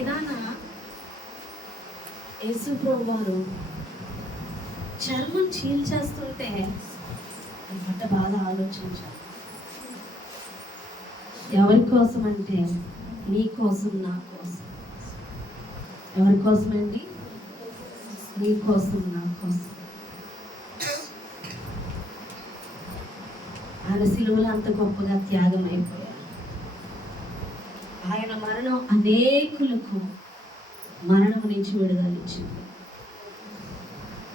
దినాన యేసు ప్రభు వారు చర్మం చీల్చేస్తుంటే అంత బాధ ఆలోచించాలి. ఎవరి కోసం అంటే నీ కోసం, నా కోసం. ఎవరి కోసం అండి? నీ కోసం, నా కోసం. ఆయన సిలువలో అంత గొప్పగా త్యాగం అయిపోయారు. ఆయన మరణం అనేకులకు మరణం నుంచి విడుదలిచ్చింది.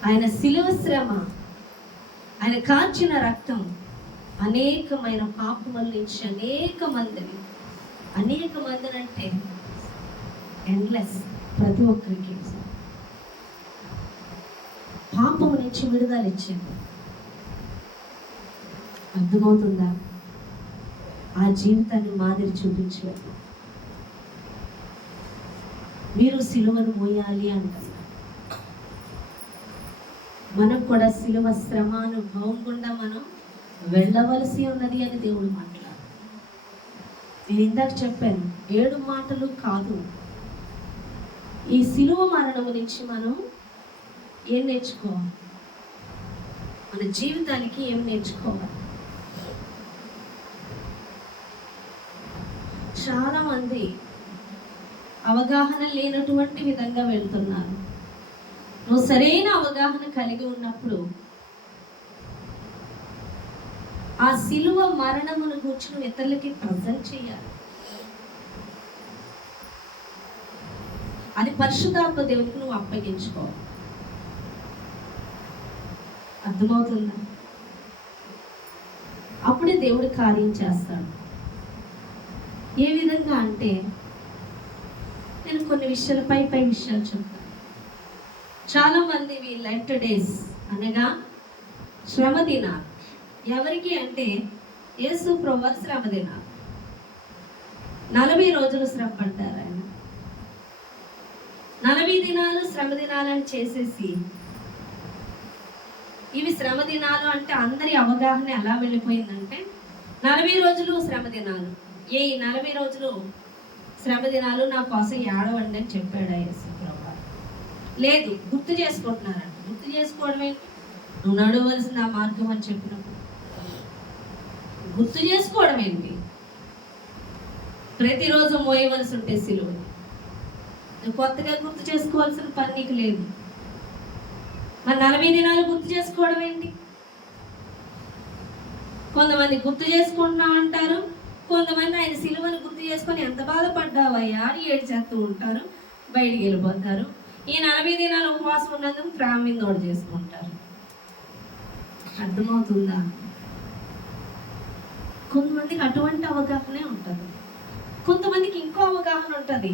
ఆయన సిలువ శ్రమ, ఆయన కార్చిన రక్తం అనేకమైన పాపముల నుంచి అనేక మందిని అంటే ఎండ్లెస్, ప్రతి ఒక్కరికి పాపము నుంచి విడుదలిచ్చింది. అర్థమవుతుందా? ఆ జీవితాన్ని మాదిరి చూపించలేదు. మీరు సిలువను మోయాలి అంటారు. మనం కూడా సిలువ శ్రమానుభవం గుండా మనం వెళ్ళవలసి ఉన్నది అని దేవుడు మాట్లాడు. నేను ఇందాక చెప్పాను, 7 మాటలు కాదు. ఈ సిలువ మరణము నుంచి మనం ఏం నేర్చుకోవాలి? మన జీవితానికి ఏం నేర్చుకోవాలి? చాలా మంది అవగాహన లేనటువంటి విధంగా వెళ్తున్నారు. నువ్వు సరైన అవగాహన కలిగి ఉన్నప్పుడు ఆ సిలువ మరణమును గురించి నువ్వు ఇతరులకి ప్రజెంట్ చేయాలి. అది పరిశుద్ధాత్మ దేవునికి నువ్వు అప్పగించుకోవాలి. అర్థమవుతుందా? అప్పుడే దేవుడు కార్యం చేస్తాడు. ఏ విధంగా అంటే, నేను కొన్ని విషయాలు పై విషయాలు చెప్తాను. చాలా మంది లెంట్ డేస్ అనగా శ్రమ దినాలు ఎవరికి అంటే యేసు ప్రభువు శ్రమ దినాలు 40 రోజులు శ్రమ పడ్డారు. ఆయన 40 దినాలు శ్రమ దినాలని చేసేసి, ఇవి శ్రమ దినాలు అంటే అందరి అవగాహన ఎలా వెళ్ళిపోయిందంటే 40 రోజులు శ్రమ దినాలు. ఈ 40 రోజులు శ్రమ దినాలు నా కోసం ఏడవండి అని చెప్పాడు యేసు ప్రభువు. లేదు, గుర్తు చేసుకుంటున్నారంట. గుర్తు చేసుకోవడం ఏంటి? నువ్వు నడవలసిన ఆ మార్గం అని చెప్పినప్పుడు గుర్తు చేసుకోవడం ఏంటి? ప్రతిరోజు మోయవలసి ఉంటే సిలువ. నువ్వు కొత్తగా గుర్తు చేసుకోవాల్సిన పని నీకు లేదు. మరి 40 దినాలు గుర్తు చేసుకోవడం ఏంటి? కొంతమంది గుర్తు చేసుకుంటున్నాం అంటారు, కొంతమంది ఆయన సిలువను గుర్తు చేసుకొని ఎంత బాధపడ్డావయ్యా అని ఏడ్చేస్తూ ఉంటారు, బయటికి వెళ్ళిపోతారు. ఈ 40 దినాలు ఉపవాసం ఉన్నందుకు ప్రేమ మీద ఓడి చేసుకుంటారు. అర్థమవుతుందా? కొంతమందికి అటువంటి అవగాహనే ఉంటుంది, కొంతమందికి ఇంకో అవగాహన ఉంటుంది.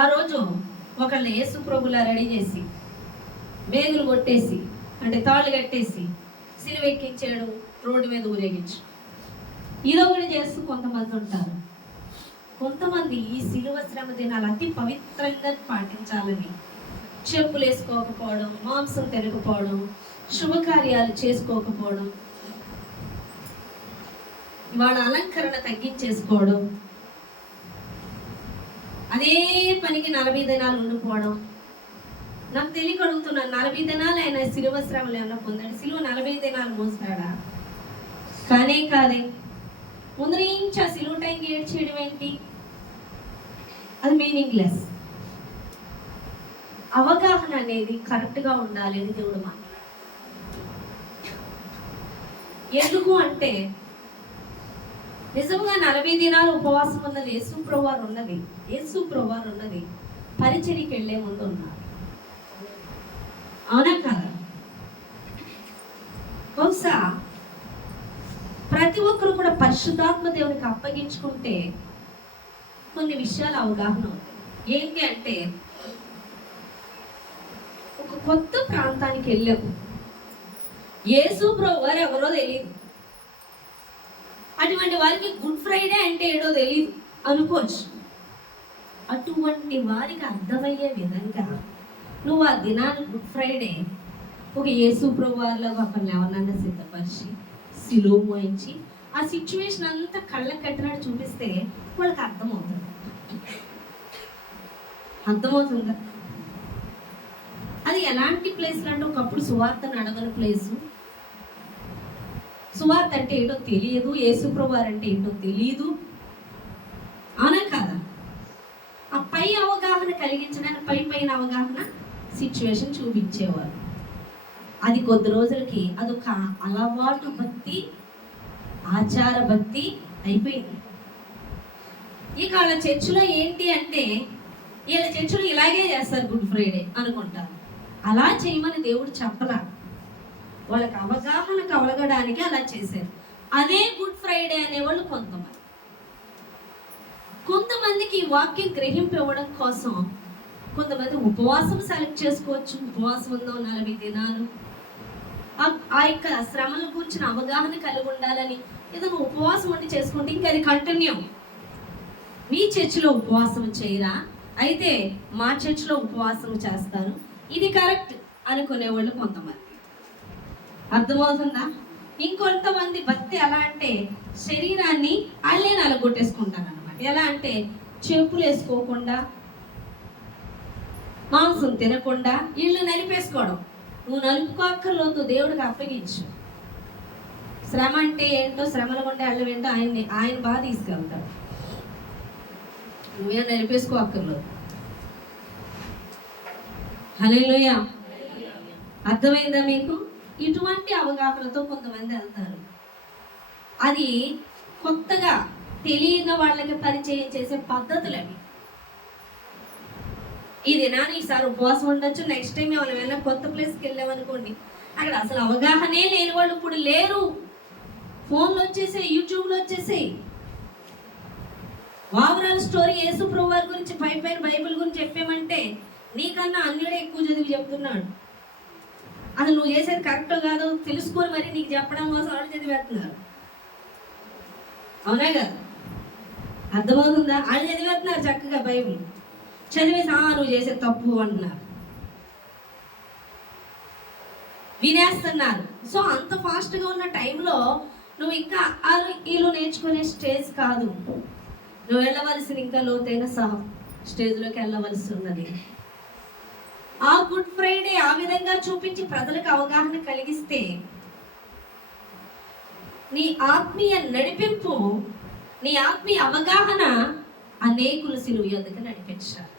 ఆ రోజు ఒకళ్ళు యేసు ప్రభులా రెడీ చేసి వేగులు కొట్టేసి, అంటే తాళ్ళు కట్టేసి సిలువ ఎక్కించాడు, రోడ్డు మీద ఊరేగించు, ఇదొకటి చేస్తూ కొంతమంది ఉంటారు. కొంతమంది ఈ సిలువ శ్రమ దినాలు అతి పవిత్రంగా పాటించాలని చెప్పులు వేసుకోకపోవడం, మాంసం తినకపోవడం, శుభకార్యాలు చేసుకోకపోవడం, వాళ్ళ అలంకరణ తగ్గించేసుకోవడం, అదే పనికి 40 దినాలు ఉండిపోవడం. నాకు తెలియక అడుగుతున్నాను, 40 దినాలు ఆయన సిలువ శ్రమలు ఏమన్నా పొందాడు? సిలువ 40 దినాలు మోస్తాడా? కానే కాదే. ముందు నుంచి ఆ సిలువ టైంకి ఏడ్చేయడం ఏంటి? అది మీనింగ్లెస్. అవగాహన అనేది కరెక్ట్గా ఉండాలి అని దేవుడు మాట్లాడు. ఎందుకు అంటే నిజంగా 40 దినాలు ఉపవాసం ఉన్నది యేసు ప్రభువారు ఉన్నది పరిచర్యకి వెళ్ళే ముందు ఉన్నారు. అవునా కదా? బహుశా ప్రతి ఒక్కరు కూడా పరిశుద్ధాత్మ దేవునికి అప్పగించుకుంటే కొన్ని విషయాలు అవగాహన అవుతాయి. ఏంటి అంటే, ఒక కొత్త ప్రాంతానికి వెళ్ళాము, యేసు ప్రభువారు ఎవరో తెలియదు. అటువంటి వారికి గుడ్ ఫ్రైడే అంటే ఏడో తెలియదు అనుకోవచ్చు. అటువంటి వారికి అర్థమయ్యే విధంగా నువ్వు ఆ దినాన్ని గుడ్ ఫ్రైడే ఒక యేసు ప్రభువారిలో ఒకరిని ఎవరినన్నా సిద్ధపరిచి సిలువ మోయించి ఆ సిచ్యువేషన్ అంతా కళ్ళకి కట్టినట్టు చూపిస్తే వాళ్ళకి అర్థమవుతుంది. అర్థమవుతుందా? అది ఎలాంటి ప్లేస్లు అంటే ఒకప్పుడు సువార్తను అడగని ప్లేసు. సువార్త అంటే ఏంటో తెలియదు, యేసుప్రభు అంటే ఏంటో తెలియదు, అవునా కాదా? ఆ పై అవగాహన కలిగించడానికి పైన అవగాహన సిచ్యువేషన్ చూపించేవారు. అది కొద్ది రోజులకి అదొక అలవాటు భక్తి, ఆచార భక్తి అయిపోయింది. ఇక వాళ్ళ చర్చిలో ఏంటి అంటే వీళ్ళ చర్చిలో ఇలాగే చేస్తారు గుడ్ ఫ్రైడే అనుకుంటారు. అలా చేయమని దేవుడు చెప్పలా, వాళ్ళకి అవగాహన కలగడానికి అలా చేశారు. అదే గుడ్ ఫ్రైడే అనేవాళ్ళు కొంతమందికి ఈ వాక్యం గ్రహింపు ఇవ్వడం కోసం కొంతమంది ఉపవాసం సెలెక్ట్ చేసుకోవచ్చు. ఉపవాసం ఉందాం 40 దినాలు, ఆ యొక్క శ్రమల కూర్చుని అవగాహన కలిగి ఉండాలని ఏదైనా ఉపవాసం ఉండి చేసుకుంటే ఇంకా అది కంటిన్యూ. మీ చర్చిలో ఉపవాసం చేయరా? అయితే మా చర్చిలో ఉపవాసం చేస్తారు, ఇది కరెక్ట్ అనుకునేవాళ్ళు కొంతమంది. అర్థమవుతుందా? ఇంకొంతమంది భక్తి ఎలా అంటే శరీరాన్ని అల్లే నలగొట్టేసుకుంటారు అనమాట. ఎలా అంటే చెప్పులు వేసుకోకుండా, మాంసం తినకుండా ఇళ్ళు నలిపేసుకోవడం. నువ్వు నలుపుకోక్కర్లేదు, దేవుడికి అప్పగించు. శ్రమ అంటే ఏంటో, శ్రమల గుండా వెళ్ళడం ఏంటో ఆయన బాగా తీసుకెళ్తాడు. నువ్వే నలిపేసుకోక్కర్లేదు. హల్లెలూయా. అర్థమైందా మీకు? ఇటువంటి అవగాహనతో కొంతమంది వెళ్తారు. అది కొత్తగా తెలియని వాళ్ళకి పరిచయం చేసే పద్ధతులు అవి. ఇది ఈసారి ఉపవాసం ఉండొచ్చు, నెక్స్ట్ టైం మనం వెళ్ళిన కొత్త ప్లేస్కి వెళ్ళామనుకోండి, అక్కడ అసలు అవగాహనే లేని వాళ్ళు ఇప్పుడు లేరు. ఫోన్లు వచ్చేసాయి, యూట్యూబ్లో వచ్చేసాయి. ఓవరాల్ స్టోరీ యేసుప్రభు వారి గురించి పైన బైబిల్ గురించి చెప్పామంటే నీకన్నా అన్యుడే ఎక్కువ చదివి చెప్తున్నాడు. అసలు నువ్వు చేసేది కరెక్టో కాదో తెలుసుకొని మరి నీకు చెప్పడం కోసం వాళ్ళు చదివేస్తున్నారు. అవునా కదా? అర్థమవుతుందా? వాళ్ళు చదివేస్తున్నారు చక్కగా బైబిల్ చదివేసి నువ్వు చేసే తప్పు అంటున్నారు, వినేస్తున్నారు. సో అంత ఫాస్ట్గా ఉన్న టైంలో నువ్వు ఇంకా వీళ్ళు నేర్చుకునే స్టేజ్ కాదు. నువ్వు వెళ్ళవలసిన ఇంకా లోతైన స్టేజ్లోకి వెళ్ళవలసి ఉన్నది. ఆ గుడ్ ఫ్రైడే ఆ విధంగా చూపించి ప్రజలకు అవగాహన కలిగిస్తే నీ ఆత్మీయ నడిపింపు, నీ ఆత్మీయ అవగాహన అనేకులు సిలువ యొద్దకు నడిపించారు.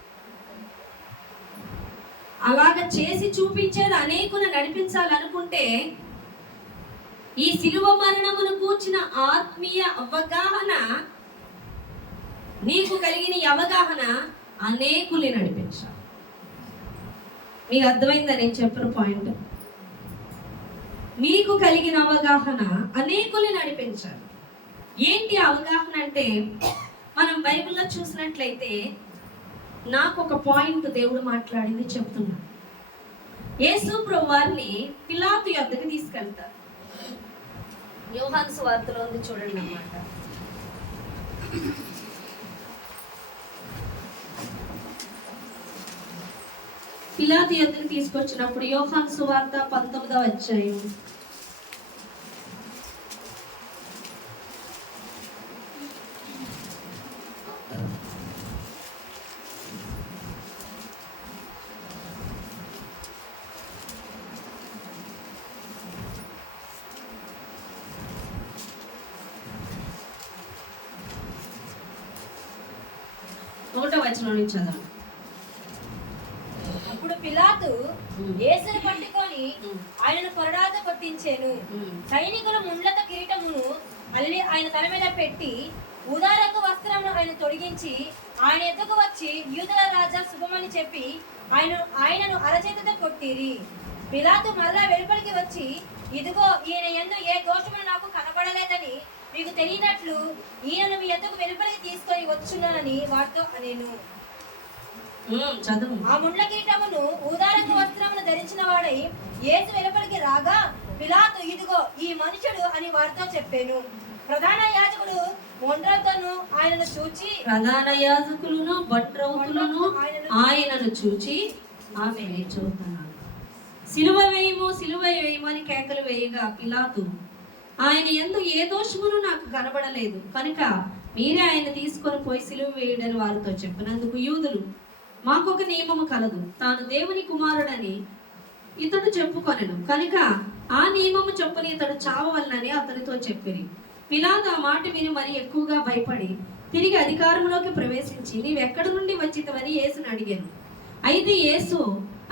అలాగ చేసి చూపించేది అనేకులు నడిపించాలనుకుంటే ఈ సిలువ మరణమును కూర్చిన ఆత్మీయ అవగాహన, నీకు కలిగిన అవగాహన అనేకుల్ని నడిపించాలి. మీకు అర్థమైందా నేను చెప్పిన పాయింట్? మీకు కలిగిన అవగాహన అనేకుల్ని నడిపించాలి. ఏంటి అవగాహన అంటే, మనం బైబిల్లో చూసినట్లయితే నాకు ఒక పాయింట్ దేవుడు మాట్లాడింది చెప్తున్నా. యేసు ప్రభువారిని పిలాతు యొద్దకు తీసుకెళ్తారు. యోహాను సువార్తలో ఉంది చూడండి అన్నమాట. పిలాతు యొద్దకు తీసుకొచ్చినప్పుడు యోహాను సువార్త 19వ అధ్యాయం ఒకటో వచనం నుంచి చదవండి. అప్పుడు పిలాతు యేసును పట్టుకొని ఆయనను కొరడాతో కొట్టించెను. సైనికుల ముండ్లతో కిరీటమును అల్లి ఆయన తల మీద పెట్టి ఊదారంగు వస్త్రమును ఆయన తొడిగించి ఆయన ఎద్దుకు వచ్చి యూదుల రాజా శుభమని చెప్పి ఆయనను అరచేతితో కొట్టిరి. పిలాతు మరలా వెలుపలికి వచ్చి, ఇదిగో ఈయన యందు ఏ దోషమును నాకు కనబడలేదని మీకు తెలియనట్లు ఈయనను మీ ఎద్దుకు వెలుపలికి తీసుకొని వచ్చున్నానని వారితో అనేను. ఆ ముండ్ల కిరీటమును ఊదారంగు వస్త్రమును ధరించిన వాడై యేసు వెలుపలికి రాగా పిలాతు, ఇదిగో ఈ మనుషుడు అని వారితో చెప్పాను. ప్రధాన యాజకుడు ఒండ్రతను ఆయనను చూచి, ప్రధాన యాజకులను భట్రౌతులను ఆయనను చూచి ఆమె చూస్తున్నాను, సిలువ వేయము సిలువ వేయము అని కేకలు వేయగా పిలాతు, ఆయన యందు ఏ దోషమును నాకు కనబడలేదు కనుక మీరే ఆయన తీసుకొని పోయి సిలువ వేయడని వారితో చెప్పినందుకు యూదులు మాకొక నియమము కలదు, తాను దేవుని కుమారుడని ఇతడు చెప్పుకొనెను కనుక ఆ నియమము చొప్పున ఇతడు చావవలనని అతనితో చెప్పిరి. పిలాతు ఆ మాట విని మరి ఎక్కువగా భయపడి తిరిగి అధికారంలోకి ప్రవేశించి, నీవెక్కడి నుండి వచ్చితవని యేసుని అడిగాను. అయితే యేసు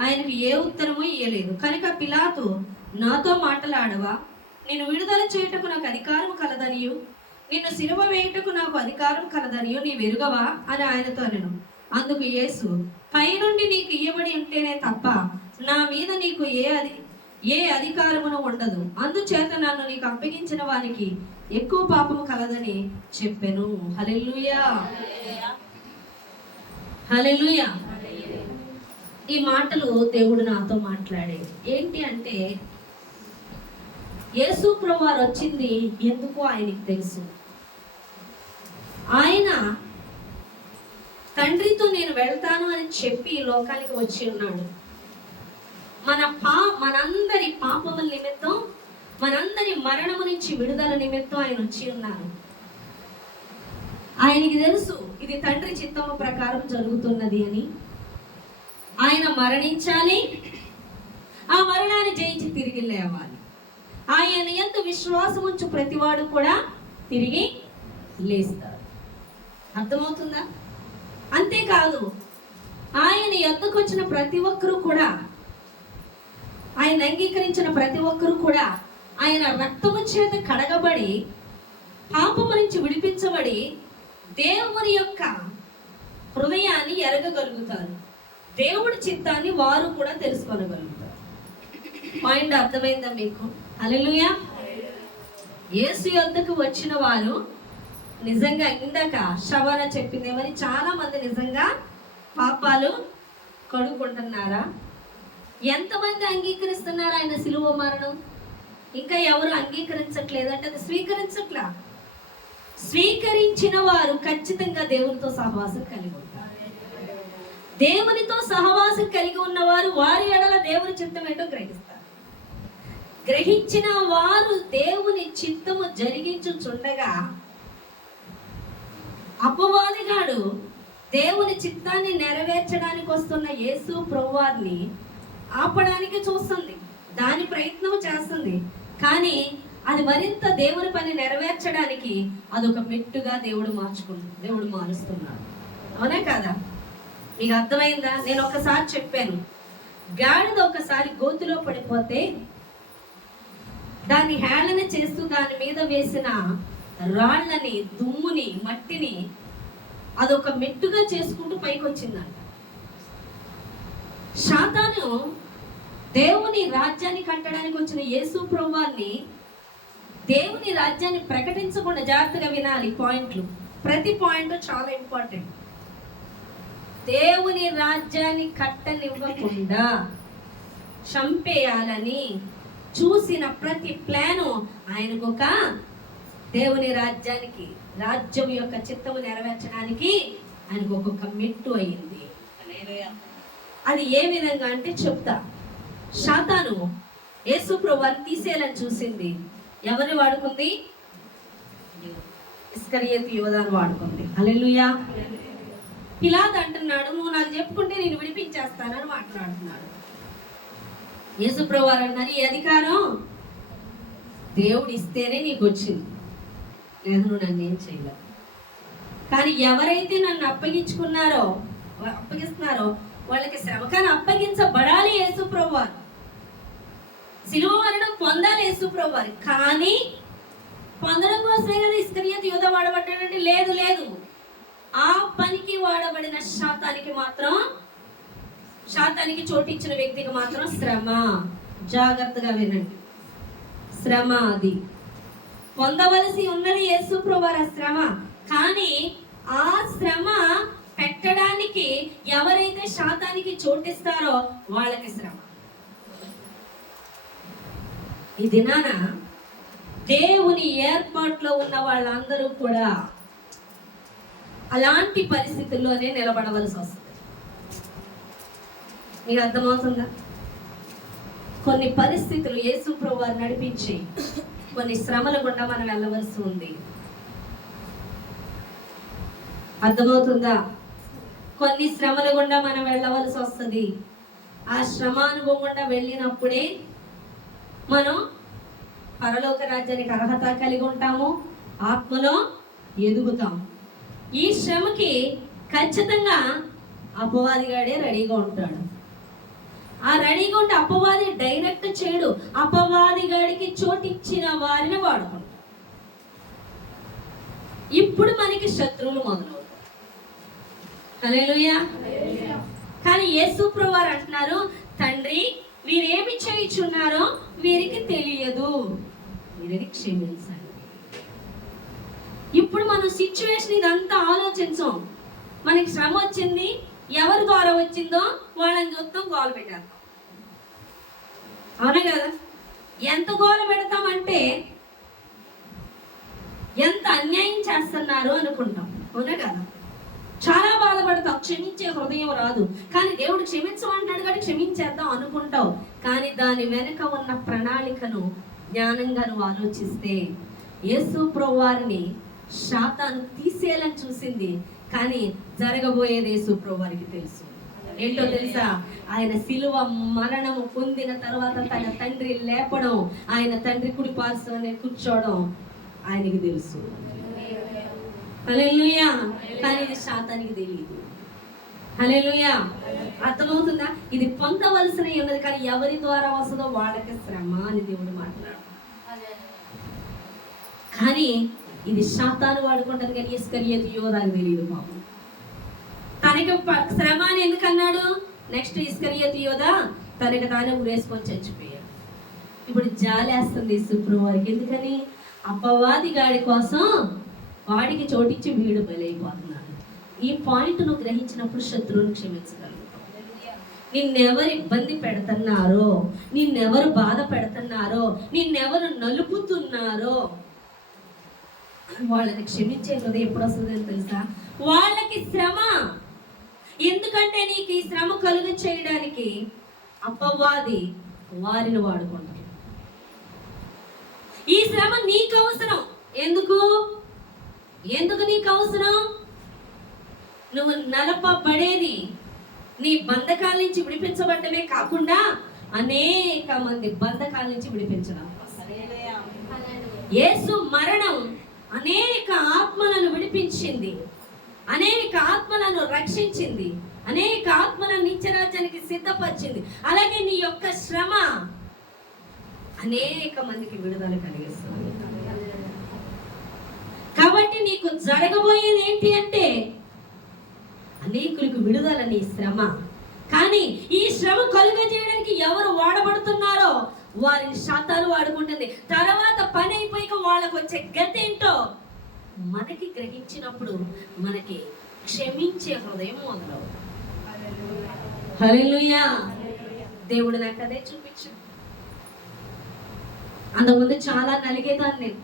ఆయనకు ఏ ఉత్తరము ఇయ్యలేదు. కనుక పిలాతు, నాతో మాటలాడవా? నిన్ను విడుదల చేయుటకు నాకు అధికారం కలదనియు నిన్ను సిలువ వేయుటకు నాకు అధికారం కలదనియు నీ వెరుగవా అని ఆయనతో అనెను. అందుకు యేసు, పైనుండి నీకు ఇయ్యబడి ఉంటేనే తప్ప నా మీద నీకు ఏ అధికారమును ఉండదు. అందుచేత నన్ను నీకు అప్పగించిన వానికి ఎక్కువ పాపము కలదని చెప్పెను. హల్లెలూయా, హల్లెలూయా. ఈ మాటలు దేవుడు నాతో మాట్లాడేది ఏంటి అంటే, యేసు ప్రభువారు వచ్చింది ఎందుకు ఆయనకి తెలుసు. ఆయన తండ్రితో నేను వెళ్తాను అని చెప్పి ఈ లోకానికి వచ్చి ఉన్నాడు. మనందరి పాపముల నిమిత్తం, మనందరి మరణము నుంచి విడుదల నిమిత్తం ఆయన వచ్చి ఉన్నారు. ఆయనకి తెలుసు ఇది తండ్రి చిత్తము ప్రకారం జరుగుతున్నది అని. ఆయన మరణించాలి, ఆ మరణాన్ని జయించి తిరిగి లేవాలి. ఆయన యందు విశ్వాసం ఉంచు ప్రతివాడు కూడా తిరిగి లేస్తాడు. అర్థమవుతుందా? అంతేకాదు, ఆయన యొద్దకు వచ్చిన ప్రతి ఒక్కరూ కూడా, ఆయన అంగీకరించిన ప్రతి ఒక్కరూ కూడా ఆయన రక్తము చేత కడగబడి పాపము నుంచి విడిపించబడి దేవుని యొక్క హృదయాన్ని ఎరగగలుగుతారు. దేవుడి చిత్తాన్ని వారు కూడా తెలుసుకోగలుగుతారు. పాయింట్ అర్థమైందా మీకు? హల్లెలూయా. యేసు యొద్దకు వచ్చిన వారు నిజంగా, ఇందాక శవన చెప్పిందేమని, చాలా మంది నిజంగా పాపాలు కడుక్కుంటున్నారా? ఎంతమంది అంగీకరిస్తున్నారు ఆయన సిలువ మరణం? ఇంకా ఎవరు అంగీకరించట్లేదు అంటే అది స్వీకరించట్లా. స్వీకరించిన వారు ఖచ్చితంగా దేవునితో సహవాసం కలిగి ఉంటారు. దేవునితో సహవాసం కలిగి ఉన్నవారు వారి ఎడల దేవుని చిత్తం ఏంటో గ్రహిస్తారు. గ్రహించిన వారు దేవుని చిత్తము జరిగించుచుండగా అపవాదిగాడు దేవుని చిత్తాన్ని నెరవేర్చడానికి వస్తున్న యేసు ప్రభువారిని ఆపడానికి చూస్తుంది, దాని ప్రయత్నం చేస్తుంది. కానీ అది మరింత దేవుని పని నెరవేర్చడానికి అదొక మెట్టుగా దేవుడు మారుస్తున్నాడు. అవునా కాదా? మీకు అర్థమైందా? నేను ఒకసారి చెప్పాను, గాడిద ఒకసారి గోతిలో పడిపోతే దాన్ని హేళన చేస్తూ దాని మీద వేసిన రాళ్ళని, దుమ్ముని, మట్టిని అదొక మెట్టుగా చేసుకుంటూ పైకి వచ్చిందంట. సాతాను దేవుని రాజ్యాన్ని కట్టడానికి వచ్చిన యేసు ప్రభువారిని దేవుని రాజ్యాన్ని ప్రకటించకుండా, జాగ్రత్తగా వినాలి పాయింట్లు, ప్రతి పాయింట్ చాలా ఇంపార్టెంట్. దేవుని రాజ్యాన్ని కట్టనివ్వకుండా చంపేయాలని చూసిన ప్రతి ప్లాను ఆయనకు ఒక దేవుని రాజ్యం యొక్క చిత్తము నెరవేర్చడానికి ఆయనకు ఒక్కొక్క మెట్టు అయింది. అది ఏ విధంగా అంటే చెప్తా. సాతాను యేసు ప్రభువుని తీసేయాలని చూసింది. ఎవరిని వాడుకుంది? ఇస్కరియోతు యోధాను వాడుకుంది. హల్లెలూయా. పిలాతు అంటున్నాడు, నువ్వు నాకు చెప్పుకుంటే నేను విడిపించేస్తానని మాట్లాడుతున్నాడు. యేసు ప్రభువారు అన్నారు, ఈ అధికారం దేవుడు ఇస్తేనే నీకు వచ్చింది, లేదు నువ్వు నన్ను ఏం చేయలేవు. కానీ ఎవరైతే నన్ను అప్పగిస్తున్నారో వాళ్ళకి శ్రమ, కానీ అప్పగించబడాలి యేసు ప్రభువారు. సిలువ మరణం పొందాలి యేసు ప్రభువారు. కానీ పొందడం కోసమే కదా ఇస్కరియోతు యూదా వాడబడ్డాడంటే లేదు. ఆ పనికి వాడబడిన శాతానికి చోటిచ్చిన వ్యక్తికి మాత్రం శ్రమ. జాగ్రత్తగా వినండి, శ్రమ అది పొందవలసి ఉన్నది యేసు ప్రభువారి శ్రమ. కానీ ఆ శ్రమ పెట్టడానికి ఎవరైతే శాతానికి చోటిస్తారో వాళ్ళకి శ్రమ. ఈ దినాన దేవుని ఏర్పాట్లో ఉన్న వాళ్ళందరూ కూడా అలాంటి పరిస్థితుల్లోనే నిలబడవలసి వస్తుంది. మీకు అర్థమవుతుందా? కొన్ని పరిస్థితులు యేసు ప్రభువారు నడిపించి కొన్ని శ్రమల గుండా మనం వెళ్ళవలసి ఉంది. అర్థమవుతుందా? కొన్ని శ్రమల గుండా మనం వెళ్ళవలసి వస్తుంది. ఆ శ్రమ అనుభవం గుండా వెళ్ళినప్పుడే మనం పరలోక రాజ్యానికి అర్హత కలిగి ఉంటాము, ఆత్మలో ఎదుగుతాం. ఈ శ్రమకి ఖచ్చితంగా అపవాదిగాడే రెడీగా ఉంటాడు. ఆ రెడీగా ఉంటే అపవాది డైరెక్ట్ చేయడు, అపవాదిగాడికి చోటిచ్చిన వారిని వాడుకుంటాడు. ఇప్పుడు మనకి శత్రువులు మొదలవుతారు. హల్లెలూయా. కానీ యేసు ప్రభువారు అంటున్నారు, తండ్రి వీరేమి చేయుచున్నారో వీరికి తెలియదు, వీరిని క్షమించండి. ఇప్పుడు మనం సిచ్యువేషన్ ఇదంతా ఆలోచించాం. మనకి శ్రమ వచ్చింది, ఎవరి ద్వారా వచ్చిందో వాళ్ళని చూస్తాం, గోల పెట్టేస్తాం. అవునా కదా? ఎంత గోల పెడతామంటే ఎంత అన్యాయం చేస్తున్నారు అనుకుంటాం. అవునా కదా? చాలా బాధపడతావు, క్షమించే హృదయం రాదు. కానీ దేవుడు క్షమించమంటున్నాడు కాబట్టి క్షమించేద్దాం అనుకుంటావు. కానీ దాని వెనుక ఉన్న ప్రణాళికను జ్ఞానంగా నువ్వు ఆలోచిస్తే, యేసు ప్రభువారిని శాతాను తీసేయాలని చూసింది, కానీ జరగబోయేది యేసు ప్రభువారికి తెలుసు. ఏంటో తెలుసా? ఆయన శిలువ మరణము పొందిన తర్వాత తన తండ్రి లేపడం, ఆయన తండ్రి కుడి పార్శ్వనే కూర్చోవడం ఆయనకి తెలుసు. హల్లెలూయా. కానీ ఇది శాతానికి తెలియదు. హల్లెలూయా. అర్థమవుతుందా? ఇది పొందవలసిన ఉన్నది, కానీ ఎవరి ద్వారా వస్తుందో వాళ్ళకి శ్రమ అని దేవుడు మాట్లాడు. కానీ ఇది శాతాను వాడుకుంటుంది, కానీ ఇస్కరియోతు యోధాకు తెలియదు. పాపం తనకి శ్రమ అని ఎందుకన్నాడు? నెక్స్ట్ ఇస్కరియోతు యోధా తనకి తానే ఉరేసుకొని చచ్చిపోయాడు. ఇప్పుడు జాలేస్తుంది యేసుప్రభు వారికి. ఎందుకని? అపవాది గాడి కోసం వాడికి చోటిచ్చి వీడు బలైపోతున్నాడు. ఈ పాయింట్ నువ్వు గ్రహించినప్పుడు శత్రువుని క్షమించగలుగుతావు. నిన్నెవరు ఇబ్బంది పెడుతున్నారో, నిన్నెవరు బాధ పెడుతున్నారో, నిన్నెవరు నలుపుతున్నారో వాళ్ళని క్షమించే హృదయం ఎప్పుడు వస్తుందని తెలుసా? వాళ్ళకి శ్రమ. ఎందుకంటే నీకు ఈ శ్రమ కలుగ చేయడానికి అపవాది వారిని వాడుకుంటాడు. ఈ శ్రమ నీకు అవసరం. ఎందుకు నీకు అవసరం? నువ్వు నలపబడేది నీ బంధకాల నుంచి విడిపించబడమే కాకుండా అనేక మంది బంధకాల నుంచి విడిపించడం. యేసు మరణం అనేక ఆత్మలను విడిపించింది, అనేక ఆత్మలను రక్షించింది, అనేక ఆత్మలను నిత్యరాజ్యానికి సిద్ధపరిచింది. అలాగే నీ యొక్క శ్రమ అనేక మందికి విడుదల కలిగిస్తుంది. కాబట్టి నీకు జరగబోయేది ఏంటి అంటే అనేకులకు విడుదల నీ శ్రమ. కానీ ఈ శ్రమ కలుగజేయడానికి ఎవరు వాడబడుతున్నారో వారిని శాతాలు వాడుకుంటుంది. తర్వాత పని అయిపోయాక వాళ్ళకు వచ్చే గతి ఏంటో మనకి గ్రహించినప్పుడు మనకి క్షమించే హృదయం మొదలవుతుంది. హల్లెలూయా. దేవుడు నాకు అదే చూపించాడు. అంతకుముందు చాలా నలిగేదాన్ని నేను.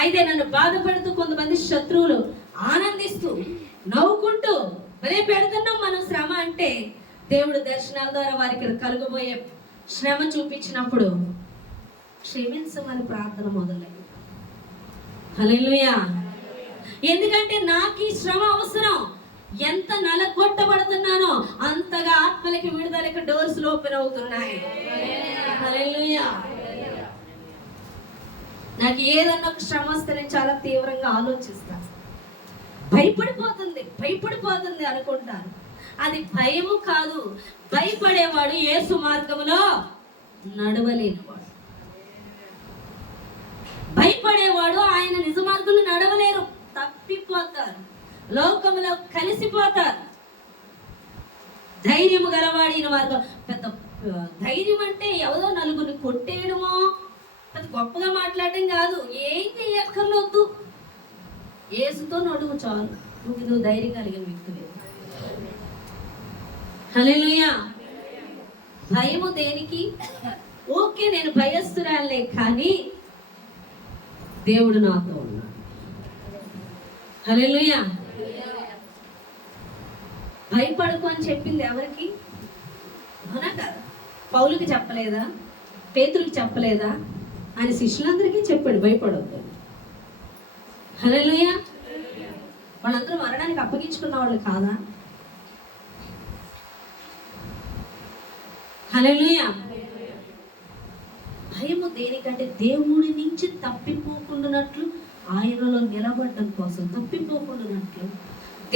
అయితే నన్ను బాధపడుతూ కొంతమంది శత్రువులు ఆనందిస్తూ నవ్వుకుంటూ మరే పెడుతున్నాం మనం శ్రమ అంటే, దేవుడు దర్శనాల ద్వారా వారికి కలుగబోయే శ్రమ చూపించినప్పుడు క్షమించమని ప్రార్థన మొదలైంది. హల్లెలూయా. ఎందుకంటే నాకు ఈ శ్రమ అవసరం. ఎంత నలగొట్టబడుతున్నానో అంతగా ఆత్మలకి విడుదలకి డోర్స్ ఓపెన్ అవుతున్నాయి. హల్లెలూయా. నాకు ఏదన్నా ఒక శ్రమ వస్తే నేను చాలా తీవ్రంగా ఆలోచిస్తాను. భయపడిపోతుంది అనుకుంటాను. అది భయము కాదు. భయపడేవాడు యేసు మార్గములో నడవలేనివాడు. భయపడేవాడు ఆయన నిజ మార్గంలో నడవలేరు, తప్పిపోతారు, లోకములో కలిసిపోతారు. ధైర్యము గలవాడిన వారు. పెద్ద ధైర్యం అంటే ఎవరో నలుగురిని కొట్టేయడమో పెద్ద గొప్పగా మాట్లాడడం కాదు. ఏం చెయ్యక్కర్లొద్దు, యేసుతో నడువు చాలు. నువ్వు ధైర్యం కలిగిన వ్యక్తి లేదు. హల్లెలూయా. భయము దేనికి? ఓకే, నేను భయస్తురాలే, కానీ దేవుడు నాతో ఉన్నాడు. హల్లెలూయా. భయపడకు అని చెప్పింది ఎవరికి? అవునా కదా? పౌలుకి చెప్పలేదా? పేతురుకి చెప్పలేదా? ఆయన శిష్యులందరికీ చెప్పాడు భయపడొద్దు. హల్లెలూయా. వాళ్ళందరూ మరణానికి అప్పగించుకున్న వాళ్ళు కాదా? హల్లెలూయా. భయము దేనికంటే దేవుడి నుంచి తప్పిపోకుండానట్లు, ఆయనలో నిలబడడం కోసం తప్పిపోకుండానట్లు.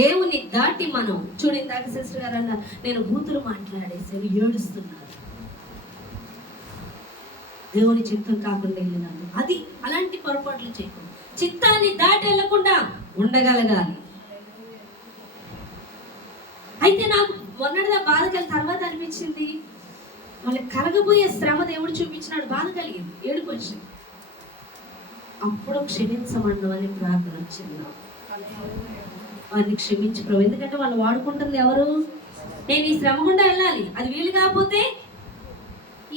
దేవుని దాటి మనం చూడండి, దాకా సిస్టర్ గారు అన్నారు, నేను బూతులు మాట్లాడేసాను, ఏడుస్తున్నారు. దేవుని చిత్తం కాకుండా వెళ్ళినాను. అది అలాంటి పొరపాట్లు చేయకుండా చిత్తాన్ని దాటి వెళ్ళకుండా ఉండగలగాలి. అయితే నాకు మొన్నటిదా బాధ కలిగిన తర్వాత అనిపించింది, వాళ్ళకి కలగబోయే శ్రమ దేవుడు చూపించినాడు, బాధ కలిగింది, ఏడుపు వచ్చింది. అప్పుడు క్షమించమన్నాం అని ప్రార్థన వచ్చింది. వారిని క్షమించు ప్రభు, ఎందుకంటే వాళ్ళు వాడుకుంటుంది ఎవరు? నేను ఈ శ్రమ గుండా వెళ్ళాలి, అది వీలు కాకపోతే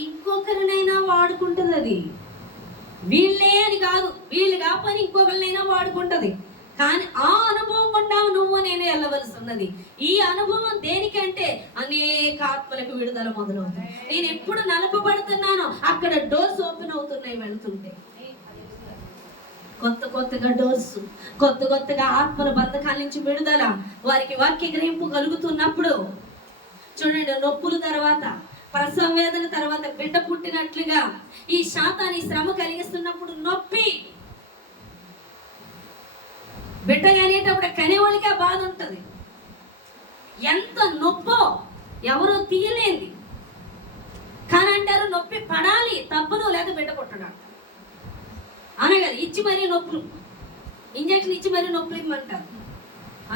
ఇంకొకరినైనా వాడుకుంటుంది. అది వీళ్ళే అని కాదు, వీళ్ళు కాకపోతే ఇంకొకరినైనా వాడుకుంటుంది. కానీ ఆ అనుభవం గుండా నువ్వు నేను వెళ్ళవలసి ఉన్నది. ఈ అనుభవం దేనికంటే అనేక ఆత్మలకు విడుదల మొదలవుతుంది. నేను ఎప్పుడు నలపబడుతున్నానో అక్కడ డోర్స్ ఓపెన్ అవుతున్నాయి వెళుతుంటే. కొత్తగా డోర్స్, కొత్తగా ఆత్మల బంధకాల నుంచి విడుదల, వారికి వాక్య గ్రహింపు కలుగుతున్నప్పుడు చూడండి, నొప్పుల తర్వాత, ప్రసవ వేదన తర్వాత బిడ్డ పుట్టినట్లుగా ఈ శాతాన్ని శ్రమ కలిగిస్తున్నప్పుడు నొప్పి, బిడ్డ కనేటప్పుడు కనేవాళ్ళకి ఆ బాధ ఉంటుంది. ఎంత నొప్పో ఎవరో తీయలేంది. కానీ అంటారు నొప్పి పడాలి, తప్పదు, లేదా బిడ్డ పుట్టడం అనగా ఇచ్చి మరీ నొప్పులు, ఇంజక్షన్ ఇచ్చి మరీ నొప్పులు ఇమ్మంటారు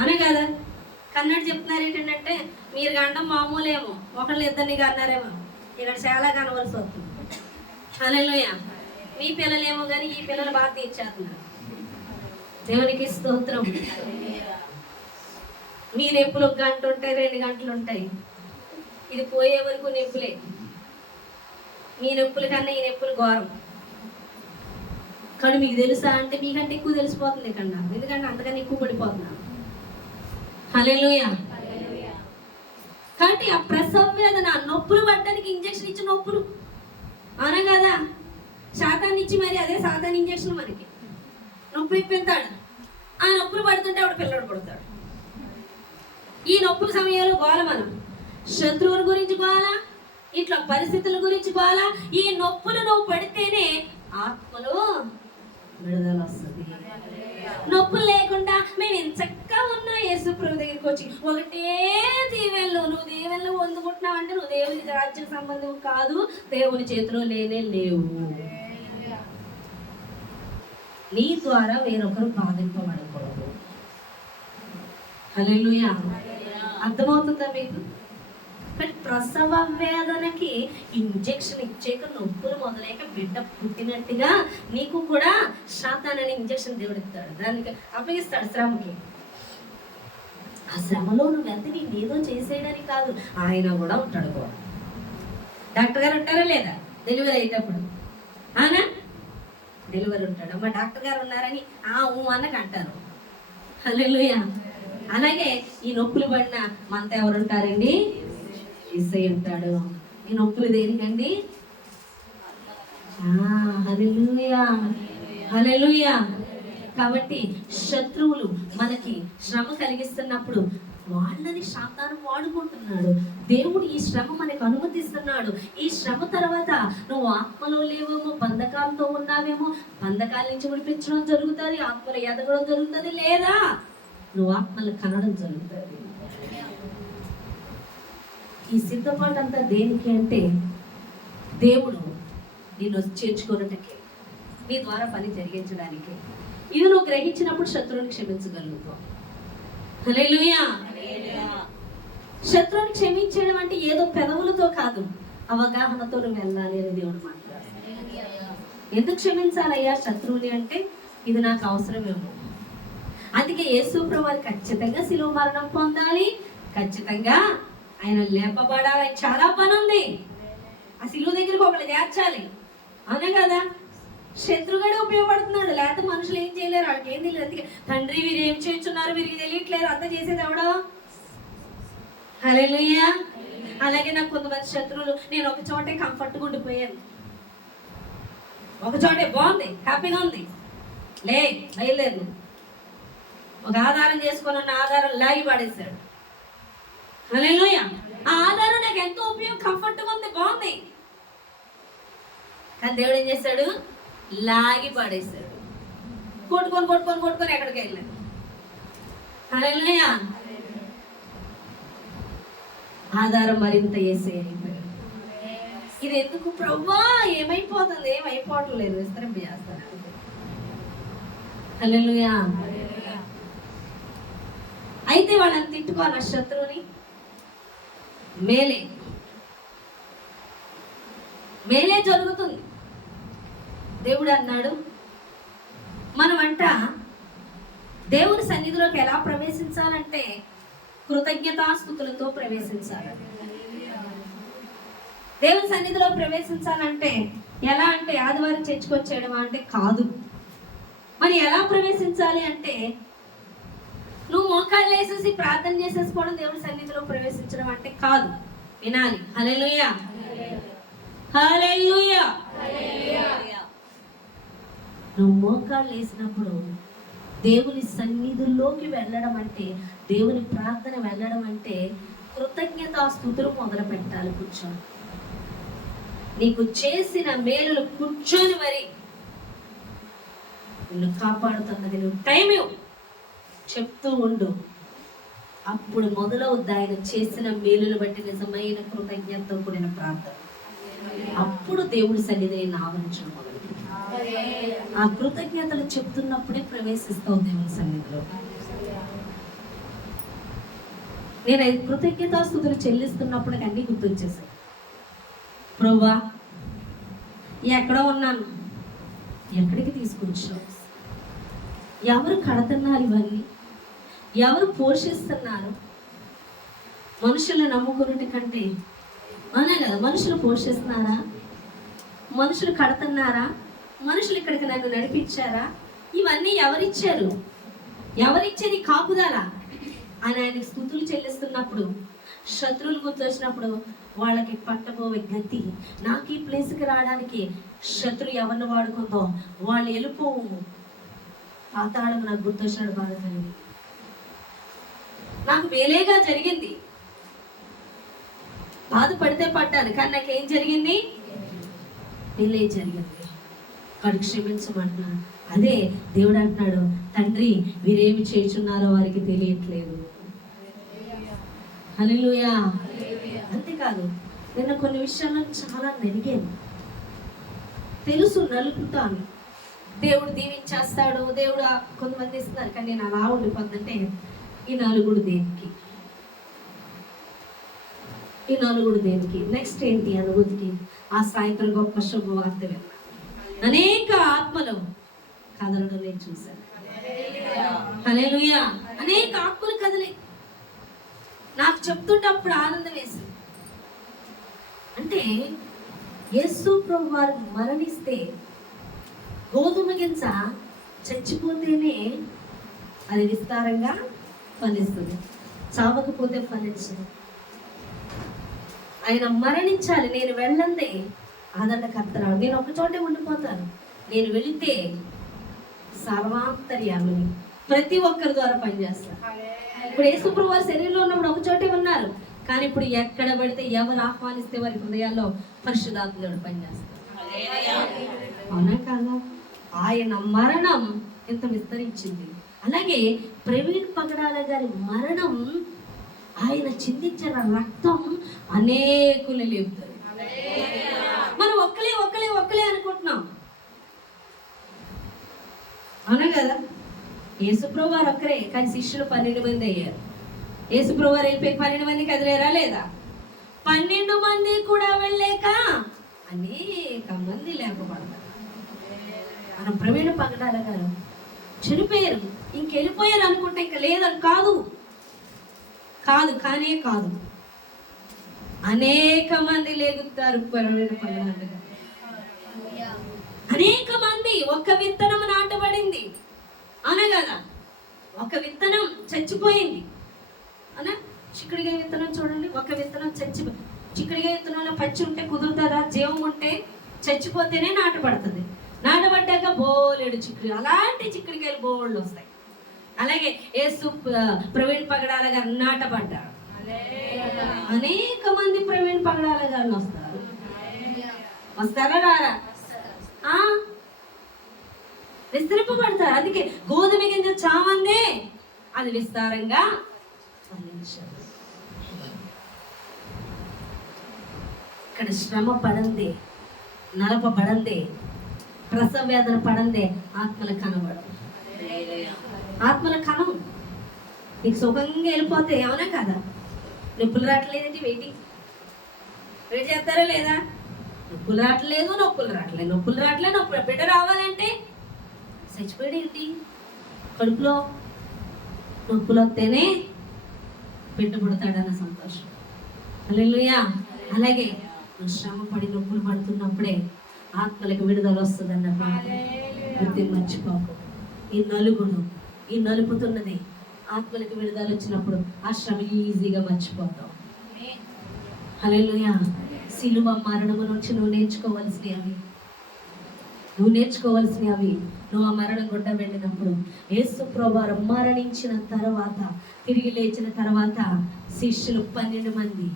అనగదా. కన్నడ చెప్తున్నారు ఏంటంటే, మీరు గండం మామూలేమో, ఒకళ్ళు ఇద్దరిని కన్నారేమో, ఇక్కడ చాలా కనవలసి వస్తుంది. హల్లెలూయా. మీ పిల్లలేమో కానీ ఈ పిల్లలు బాగా తీర్చేస్తున్నారు. దేవునికి స్తోత్రం. మీ నొప్పులు 1 గంట ఉంటాయి, 2 గంటలు ఉంటాయి. ఇది పోయే వరకు నొప్పులే. మీ నొప్పుల కన్నా ఈ నొప్పులు ఘోరం. కానీ మీకు తెలుసా అంటే మీకంటే ఎక్కువ తెలిసిపోతుంది కన్నా, ఎందుకంటే అంతకన్నా ఎక్కువ పడిపోతున్నా. హల్లెలూయా. కాబట్టి ఆ ప్రసవ వేదన, నొప్పులు పడ్డానికి ఇంజక్షన్ ఇచ్చి నొప్పులు అనగదా. శాతాన్ని ఇచ్చి మరి అదే శాతాన్ని ఇంజక్షన్ మనకి నొప్పి ఇప్పిస్తాడు. ఆ నొప్పులు పడుతుంటే ఆవిడ పిల్లడు పడతాడు. ఈ నొప్పుల సమయంలో గోల, మనం శత్రువుల గురించి గోల, ఇట్లా పరిస్థితుల గురించి గోల. ఈ నొప్పులు నువ్వు పడితేనే ఆత్మలో విడుదల వస్తుంది. నొప్పులు లేకుండా మేము ఎంచక్కా ఉన్నా యేసు ప్రభు దగ్గరికి వచ్చి ఒకటే దీవెనలు, నువ్వు దీవెనలు పొందుకుంటున్నావు అంటే నువ్వు దేవుని రాజ్యం సంబంధం కాదు, దేవుని చేతిలో లేనే లేవు. నీ ద్వారా వేరొకరు బాధింపబడకూడదు. హల్లెలూయా. అర్థమవుతుందా మీకు? కానీ ప్రసవ వేదనకి ఇంజెక్షన్ ఇచ్చాక నొప్పులు మొదలయ్యాక బిడ్డ పుట్టినట్టుగా నీకు కూడా శాతాన్ అనే ఇంజెక్షన్ దేవుడు ఇస్తాడు, దానికి అప్పగిస్తాడు శ్రమకి. ఆ శ్రమలో నువ్వు వెళ్తే నీకు ఏదో చేసేయడానికి కాదు, ఆయన కూడా ఉంటాడు కూడా. డాక్టర్ గారు ఉంటారా లేదా డెలివరీ అయ్యేటప్పుడు? అవునా, డెలివరీ ఉంటాడు. అమ్మ డాక్టర్ గారు ఉన్నారని అన్నకి అంటారు. హల్లెలూయా. అలాగే ఈ నొప్పులు పడిన మనతో ఎవరు ఉంటారండి? యేసయ్య ఉంటాడు. ఈ నొప్పులు దేనికండి? హల్లెలూయా, హల్లెలూయా. కాబట్టి శత్రువులు మనకి శ్రమ కలిగిస్తున్నప్పుడు వాళ్ళని శాతాను వాడుకుంటున్నాడు. దేవుడు ఈ శ్రమ మనకు అనుమతిస్తున్నాడు. ఈ శ్రమ తర్వాత నువ్వు ఆత్మలో లేవేమో, బంధకాలతో ఉన్నావేమో, బంధకాల నుంచి విడిపించడం జరుగుతుంది, ఆత్మలు ఎదగడం జరుగుతుంది, లేదా నువ్వు ఆత్మలు కనడం జరుగుతుంది. ఈ సిద్ధపాటు అంతా దేనికి అంటే దేవుడు నిన్ను చేర్చుకోవడానికి, నీ ద్వారా పని జరిగించడానికి. ఇది నువ్వు గ్రహించినప్పుడు శత్రువుని క్షమించగలుగుతావు. హల్లెలూయా. శత్రువుని క్షమించడం అంటే ఏదో పెదవులతో కాదు, అవగాహనతో నువ్వు వెళ్ళాలి అని దేవుడు మాట్లాడుతున్నాడు. ఎందుకు క్షమించాలయ్యా శత్రువుని అంటే, ఇది నాకు అవసరమేమో. అందుకే యేసు ప్రభువు ఖచ్చితంగా శిలువ మరణం పొందాలి, ఖచ్చితంగా ఆయన లేపబడాలి. చాలా పని ఉంది. ఆ శిలువ దగ్గరికి ఒకళ్ళు చేర్చాలి, అవునా కదా. శత్రుగాడే ఉపయోగపడుతున్నాడు, లేకపోతే మనుషులు ఏం చేయలేరు, వాళ్ళకి ఏం తెలియదు. అందుకే తండ్రి వీరు ఏం చేస్తున్నారు, వీరికి తెలియట్లేదు, అంతా చేసేది ఎవడో. హల్లెలూయా. అలాగే నాకు కొంతమంది శత్రువులు, నేను ఒక చోటే కంఫర్ట్గా ఉండిపోయాను, ఒక చోటే బాగుంది, హ్యాపీగా ఉంది, లే బయలుదేరు, ఒక ఆధారం చేసుకొని ఉన్న ఆధారం లాగి పాడేశాడు. హల్లెలూయా. ఆ ఆధారం నాకు ఎంతో ఉపయోగం, కంఫర్ట్గా ఉంది, బాగుంది. కానీ దేవుడు ఏం చేశాడు? లాగి పాడేశాడు. కొట్టుకొని కొట్టుకొని కొట్టుకొని ఎక్కడికి వెళ్ళాడు. హల్లెలూయా. ఆధారం మరింత యేసే అయిపోయాడు. ఇది ఎందుకు ప్రభువా? ఏమైపోతుంది? ఏమైపోవట్లేదు, విస్తరింపు చేస్తాను. హల్లెలూయా. అయితే వాళ్ళని తిట్టుకోవాలి, శత్రువుని. మేలే జరుగుతుంది. దేవుడు అన్నాడు, మనమంట దేవుని సన్నిధిలోకి ఎలా ప్రవేశించాలంటే కృతజ్ఞతాస్తుతులతో ప్రవేశించాలి. దేవుని సన్నిధిలో ప్రవేశించాలంటే ఎలా అంటే ఆదివారం చర్చికొచ్చేయడం అంటే కాదు. మరి ఎలా ప్రవేశించాలి అంటే నువ్వు మోకాళ్ళు వేసేసి ప్రార్థన చేసేసుకోవడం దేవుడి సన్నిధిలో ప్రవేశించడం అంటే కాదు. వినాలి. హల్లెలూయా, హల్లెలూయా. నువ్వు మోకాళ్ళు వేసినప్పుడు దేవుని సన్నిధిలోకి వెళ్ళడం అంటే, దేవుని ప్రార్థన వెళ్ళడం అంటే కృతజ్ఞతాస్తుతులు మొదలు పెట్టాలి. కూర్చొని నీకు చేసిన మేలులు కూర్చొని మరి నిన్ను కాపాడుతున్నది నువ్వు టైం చెప్తూ ఉండు. అప్పుడు మొదలవుద్ది ఆయన చేసిన మేలును బట్టి నిజమైన కృతజ్ఞతతో కూడిన ప్రార్థన. అప్పుడు దేవుడి సన్నిధిని ఆవరించడం మొదలు. ఆ కృతజ్ఞతలు చెప్తున్నప్పుడే ప్రవేశిస్తావు దేవుని సన్నిధిలో. నేను కృతజ్ఞతాస్తుతులు చెల్లిస్తున్నప్పుడు అన్నీ గుర్తొచ్చేసాయి. ప్రభువా, ఎక్కడో ఉన్నాను, ఎక్కడికి తీసుకొచ్చావు? ఎవరు కడుతున్నారు ఇవన్నీ? ఎవరు పోషిస్తున్నారు? మనుషులను నమ్ముకున్నటి కంటే అనే కదా, మనుషులు పోషిస్తున్నారా? మనుషులు కడుతున్నారా? మనుషులు ఇక్కడికి నన్ను నడిపించారా? ఇవన్నీ ఎవరిచ్చారు? ఎవరిచ్చేది కాపుదల అని ఆయనకి స్తుతులు చెల్లిస్తున్నప్పుడు, శత్రువులు గుర్తొచ్చినప్పుడు వాళ్ళకి పట్టబోయే గతి, నాకు ఈ ప్లేస్కి రావడానికి శత్రు ఎవరిని వాడుకుందో వాళ్ళు వెళ్ళిపోవు. పాతాళం నాకు గుర్తొచ్చినాడు బాధ కలిగి. నాకు మేలేగా జరిగింది, బాధపడితే పడ్డాను, కానీ నాకేం జరిగింది? మేలే జరిగింది. వాడు క్షమించమంటున్నాడు. అదే దేవుడు అంటున్నాడు, తండ్రి వీరేమి చేస్తున్నారో వారికి తెలియట్లేదు. హల్లెలూయా. అంతేకాదు, నిన్న కొన్ని విషయాలను చాలా నలిగాను. తెలుసు నలుపుతాను, దేవుడు దీవించేస్తాడు, దేవుడు కొంతమంది ఇస్తున్నారు, కానీ నేను అలా ఉండిపోతుందంటే ఈ నలుగుడు దేనికి? ఈ నలుగుడు దేనికి? నెక్స్ట్ ఏంటి అనుభూతికి? ఆ సాయంత్రం గొప్ప శుభవార్త విన్నాను. అనేక ఆత్మలు కదలడం నేను చూశాను. హల్లెలూయా. అనేక ఆత్మలు కదిలే. నాకు చెప్తుంటప్పుడు ఆనందం వేసింది. అంటే యేసు ప్రభు వారు మరణిస్తే గోధుమ గింజ చచ్చిపోతేనే అది విస్తారంగా ఫలిస్తుంది, చావకపోతే ఫలించదు. ఆయన మరణించాలి. నేను వెళ్ళందే ఆదరణకర్తరాడు. నేను ఒక చోటే ఉండిపోతాను. నేను వెళితే సర్వాంతర్యామిని ప్రతి ఒక్కరి ద్వారా పనిచేస్తాను. ఇప్పుడు యేసుప్రభు వారి శరీరంలో ఉన్నప్పుడు ఒక చోటే ఉన్నారు, కానీ ఇప్పుడు ఎక్కడ పడితే ఎవరు ఆహ్వానిస్తే వారి హృదయాల్లో పరిశుద్ధాత్ముడు పనిచేస్తారు. అవునా కాదా? ఆయన మరణం ఎంత విస్తరించింది. అలాగే ప్రవీణ్ పగడాల గారి మరణం, ఆయన చిందించిన రక్తం అనేకులు లేపుతారు. మనం ఒక్కలే ఒక్కలే ఒక్కలే అనుకుంటున్నాం, అవునా కదా? యేసుప్రభు వారు ఒక్కరే, కానీ శిష్యులు 12 మంది అయ్యారు. యేసుప్రభు వారు వెళ్ళిపోయి 12 మంది కదిలేరా లేదా? 12 మంది కూడా వెళ్ళాక అనేక మంది లేకపోవడం. మన ప్రవీణ పగడాల గారు చనిపోయారు, ఇంకెళ్ళిపోయారు అనుకుంటే ఇంకా లేదని కాదు, కాదు కానే కాదు. అనేక మంది లేగుతారు ప్రవీణ పగడాల గారు. అనేక మంది. ఒక విత్తనం నాటబడింది, అవునా కదా? ఒక విత్తనం చచ్చిపోయింది, అవునా? చిక్కుడిగా విత్తనం చూడండి, ఒక విత్తనం చిక్కుడిగా విత్తనంలో పచ్చి ఉంటే కుదురుతుందా? జీవం ఉంటే చచ్చిపోతేనే నాటబడుతుంది. నాటబడ్డాక బోలేడు చిక్కుడు, అలాంటి చిక్కుడికాయలు బోళ్ళు వస్తాయి. అలాగే యేసు ప్రవీణ్ పగడాల గారు నాటపడ్డారు. అనేక మంది ప్రవీణ్ పగడాల గారు వస్తారా రారా? విస్తరింపబడతారు. అందుకే గోధుమ గింజ చామందే అది విస్తారంగా ఫలించదు. ఇక్కడ శ్రమ పడందే, నలపబడందే, ప్రసవ వేదన పడందే ఆత్మల కనబడదు. ఆత్మల కనం నీకు సుఖంగా వెళ్ళిపోతే ఏమన్నా కదా? నొప్పులు రావట్లేదండి, వెయిట్ చేస్తారా లేదా? నొప్పులు రావట్లేదు, నొప్పులు బిడ్డ రావాలంటే చచ్చిపోయాడు ఏంటి? కడుపులో నొప్పులు వస్తేనే బిడ్డ పుడతాడన్న సంతోషం. హల్లెలూయా. అలాగే నువ్వు శ్రమ పడి నొప్పులు పడుతున్నప్పుడే ఆత్మలకు విడుదల వస్తుందన్న బాధ్యత మర్చిపోకు. ఈ నలుపుతున్నది ఆత్మలకు విడుదల వచ్చినప్పుడు ఆ శ్రమ ఈజీగా మర్చిపోతావు. హల్లెలూయా. సిలువ మరణము నుంచి నువ్వు నేర్చుకోవాల్సినవి నువ్వు ఆ మరణం గుండా వెళ్ళినప్పుడు యేసు ప్రభువు మరణించిన తర్వాత తిరిగి లేచిన తర్వాత శిష్యులు 12 మంది,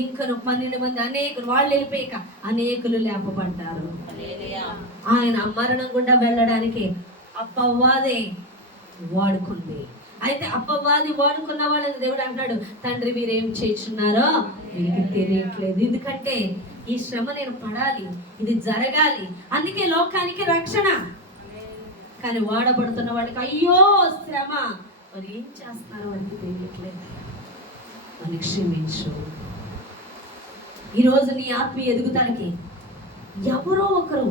ఇంకను 12 మంది, అనేకులు వాళ్ళు వెళ్ళిపోయాక అనేకులు లేపబడ్డారు. ఆయన మరణం గుండా వెళ్ళడానికి అపవాదే వాడుకుంది. అయితే అపవాది వాడుకున్న వాళ్ళని దేవుడు అంటున్నాడు, తండ్రి మీరేం చేస్తున్నారో మీకు తెలియట్లేదు. ఎందుకంటే ఈ శ్రమ నేను పడాలి, ఇది జరగాలి, అందుకే లోకానికి రక్షణ. కానీ వాడబడుతున్న వాడికి అయ్యో శ్రమ, మరి ఏం చేస్తున్నారో వాడికి తెలియట్లేదు. అని క్షమించు. ఈరోజు నీ ఆత్మీయ ఎదుగుతానికి ఎవరో ఒకరు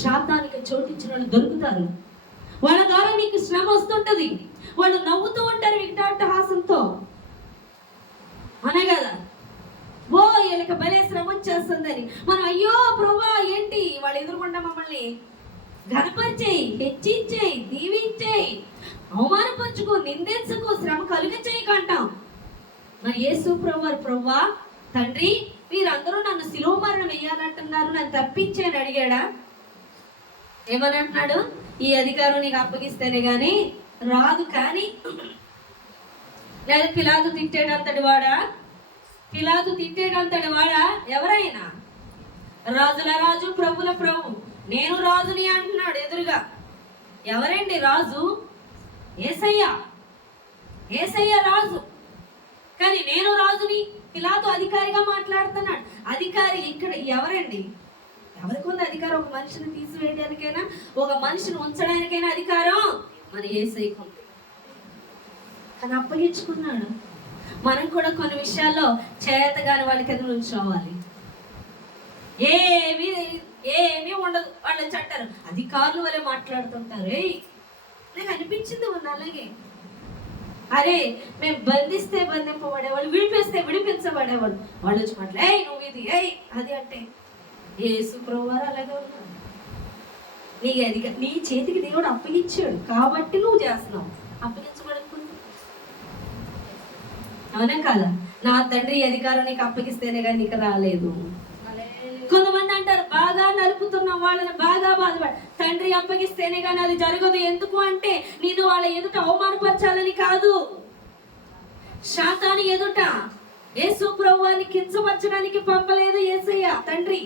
శాతానికి చోటించిన వాళ్ళు దొరుకుతారు. వాళ్ళ ద్వారా నీకు శ్రమ వస్తుంటది. వాళ్ళు నవ్వుతూ ఉంటారు వికటాట్టహాసంతో, అనే కదా, ఓ వీళ్ళకి భలే శ్రమ వచ్చేస్తుందని. మనం అయ్యో ప్రభువా ఏంటి వాళ్ళు ఎదురుకుండా మమ్మల్ని ఘనపరిచేయి, హెచ్చించేయి, దీవించేయి, అవమానపరచుకో, నిందించుకో, శ్రమ కలుగచేయి కంటాం. మరి యేసు ప్రభువా తండ్రి వీరందరూ నన్ను శిలువ మరణం వేయాలంటున్నారు, నన్ను తప్పించేయని అడిగాడా? ఏమని అంటున్నాడు? ఈ అధికారం నీకు అప్పగిస్తేనే గాని రాదు. కానీ లేదా పిలాతు తిట్టేటంతటి వాడా? ఎవరైనా రాజుల రాజు, ప్రభుల ప్రభు, నేను రాజుని అంటున్నాడు ఎదురుగా. ఎవరండి రాజు? యేసయ్య రాజు. కానీ నేను రాజుని పిలాతు అధికారిగా మాట్లాడుతున్నాడు. అధికారి ఇక్కడ ఎవరండి? ఎవరికి ఉంది అధికారం? ఒక మనిషిని తీసివేయడానికైనా, ఒక మనిషిని ఉంచడానికైనా అధికారం మన యేసయ్యకు ఉంది. కానీ అప్పగించుకున్నాడు. మనం కూడా కొన్ని విషయాల్లో చేతగాని వాళ్ళకి ఎదురు ఉంచుకోవాలి. ఏమీ ఉండదు. వాళ్ళు అంటారు అధికారులు వలె మాట్లాడుతుంటారు. నాకు అనిపించింది మొన్న అలాగే. అరే మేము బంధిస్తే బంధింపబడేవాళ్ళు, విడిపిస్తే విడిపించబడేవాళ్ళు. వాళ్ళు వచ్చి మాట్లాడు నువ్వు ఇది అది అంటే యేసు ప్రభువారు అలాగే ఉన్నాడు. నీ చేతికి దేవుడు అప్పగించాడు కాబట్టి నువ్వు చేస్తున్నావు. అప్పగించబడకుండా అవునా కాదా? నా తండ్రి అధికారం నీకు అప్పగిస్తేనే కానీ నీకు రాలేదు. కొంతమంది అంటారు బాగా నలుపుతున్న వాళ్ళని బాగా బాధపడ, తండ్రి అప్పగిస్తేనే కానీ అది జరగదు. ఎందుకు అంటే నేను వాళ్ళ ఎదుట అవమానపరచాలని కాదు, శాతాని ఎదుట యేసు ప్రభువుని కించపరచడానికి పంపలేదు యేసయ్య తండ్రి.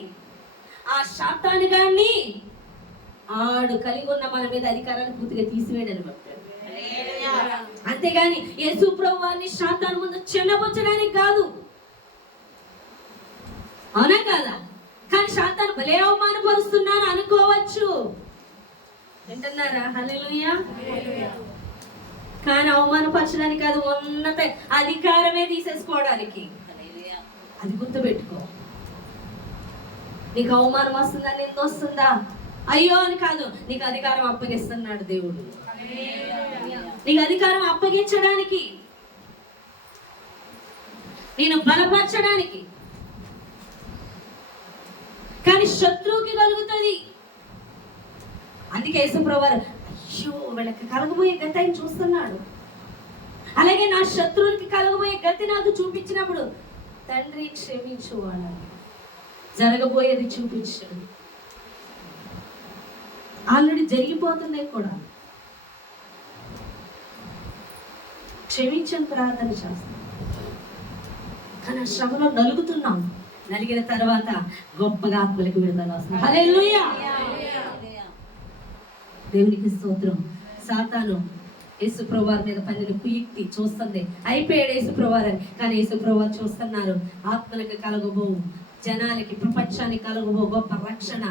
ఆ శాతాని గాన్ని ఆడు కలిగి ఉన్న మన మీద అధికారాన్ని పూర్తిగా తీసివేయడని పట్టాడు. అంతేగాని యేసు ప్రభువుని శాతాను ముందు చిన్నపరచడానికి కాదు. అవునా కాదా? కానీ శాతాను భలే అవమానపరుస్తున్నాను అనుకోవచ్చు. వింటున్నారా? హల్లెలూయా. కానీ అవమానపరచడానికి కాదు, ఉన్నత అధికారమే తీసేసుకోవడానికి. అది గుర్తుపెట్టుకో. నీకు అవమానం వస్తుందా, నింద వస్తుందా, అయ్యో అని కాదు, నీకు అధికారం అప్పగిస్తున్నాడు దేవుడు. నీకు అధికారం అప్పగించడానికి, నేను బలపరచడానికి. కానీ శత్రువుకి కలుగుతుంది. అందుకే యేసుప్రభువారు అయ్యో వీళ్ళకి కలగబోయే గతి ఆయన చూస్తున్నాడు. అలాగే నా శత్రువులకి కలగబోయే గతి నాకు చూపించినప్పుడు తండ్రి క్షమించు వాళ్ళని, జరగబోయేది చూపించాడు. ఆల్రెడీ జరిగిపోతున్నాయి కూడా. క్షమించని ప్రార్థన చేస్తాం, కానీ ఆ శ్రమలో నలుగుతున్నాం. నలిగిన తర్వాత గొప్పగా ఆత్మలకు విడుదల వస్తుంది. హల్లెలూయా, దేవునికి స్తోత్రం. సాతాను యేసుప్రభువారి మీద పన్నిన కుయుక్తి చూస్తుంది, అయిపోయాడు యేసుప్రభువారు అని. కానీ యేసుప్రభువారు చూస్తున్నారు, ఆత్మలకు కలగబో, జనాలకి, ప్రపంచానికి కలగబో గొప్ప రక్షణ,